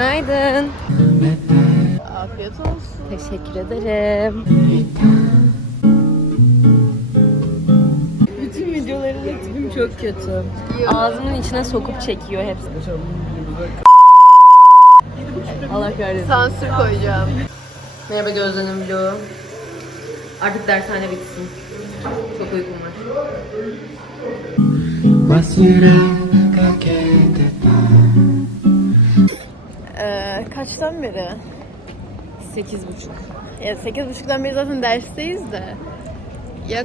Günaydın. Afiyet olsun. Teşekkür ederim. Bütün videolarımda tipim çok kötü. Ağzımın içine sokup çekiyor hepsi. Allah kahretsin. Sansür koyacağım. Merhaba Gözde'nin vlogu. Artık dershane bitsin. Çok uykum var. Ee, kaçtan beri? Sekiz buçuk. Ya sekiz buçuktan beri zaten dersteyiz de. Ya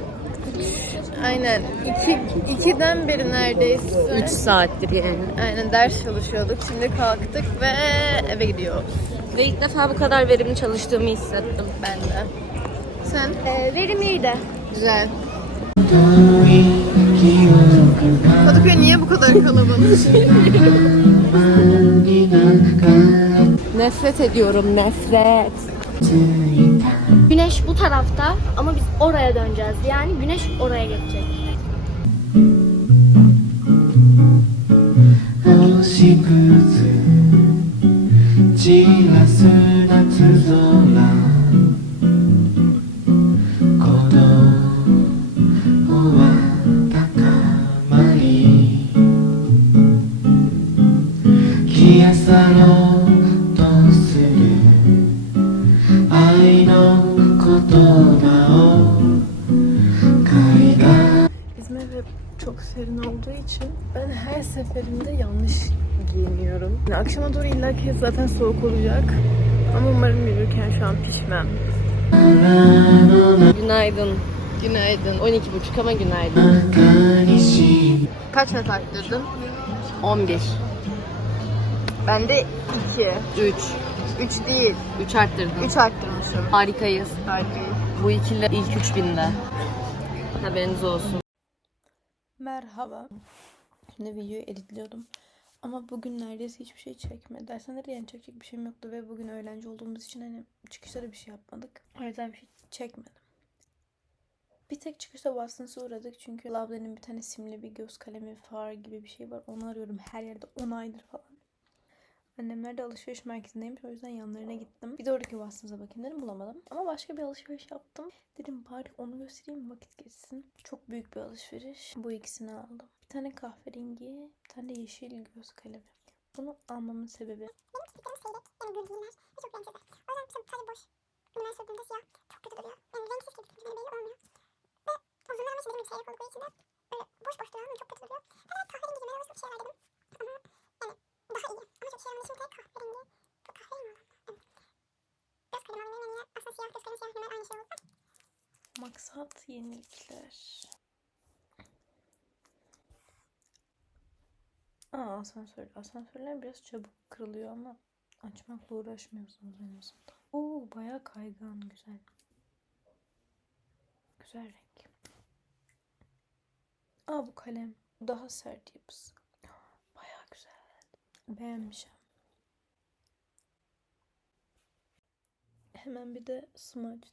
aynen iki, ikiden beri neredeyse. Üç saattir yani. Aynen ders çalışıyorduk. Şimdi kalktık ve eve gidiyoruz. Ve ilk defa bu kadar verimli çalıştığımı hissettim. Ben de. Sen? Ee, verimliydi. Güzel. Kadıköy niye bu kadar kalabalık? Nefret ediyorum nefret. Güneş bu tarafta ama biz oraya döneceğiz. Yani güneş oraya geçecek. Yes, I know. İzmir hep çok serin olduğu için ben her seferinde yanlış giyiniyorum. Yani akşama doğru illa ki zaten soğuk olacak. Ama umarım yürürken şu an pişmem. Günaydın. Günaydın. 12 buçuk ama günaydın. Kaç mesaj dedim? 11. Ben de 2. 3. 3 değil. 3 arttırdım. 3 arttırmışım. Harikayız. Harikayız. Bu ikili ilk 3000'de. Haberiniz olsun. Merhaba. Şimdi videoyu editliyordum. Ama bugün neredeyse hiçbir şey çekmedi. Dershanede yani çekecek bir şeyim yoktu ve bugün öğlenci olduğumuz için hani çıkışta da bir şey yapmadık. O yüzden bir şey çekmedim. Bir tek çıkışta Watson's'a uğradık çünkü Lavden'in bir tane simli bir göz kalemi far gibi bir şey var. Onu arıyorum her yerde 10 aydır falan. Annemler de alışveriş merkezindeymiş o yüzden yanlarına gittim. Bir de oradaki Watson's'a bakayım dedim bulamadım. Ama başka bir alışveriş yaptım. Dedim bari onu göstereyim vakit geçsin. Çok büyük bir alışveriş. Bu ikisini aldım. Bir tane kahverengi, bir tane de yeşil göz kalemi. Bunu almamın sebebi boş. Boş ama çok kötü duruyor. Ben kahverengi gibi bir şeyler dedim. Ama yani daha iyi. Ama çok şey anlaşım tek kahverengi. Bu kahverengi mi oldu? Evet. Göz kalemi almayı yine aslında siyah göz kalemi siyah hemen aynı şey oldu. Maksat yenilikler. Aa asansör. Asansörler biraz çabuk kırılıyor ama açmakla uğraşmıyorsunuz en azından. Oo bayağı kaygan güzel. Güzel renk. Aa bu kalem. Daha sert yapısı. Bayağı güzel. Beğenmişim. Hemen bir de smudge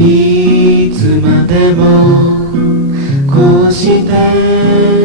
いつまでもこうして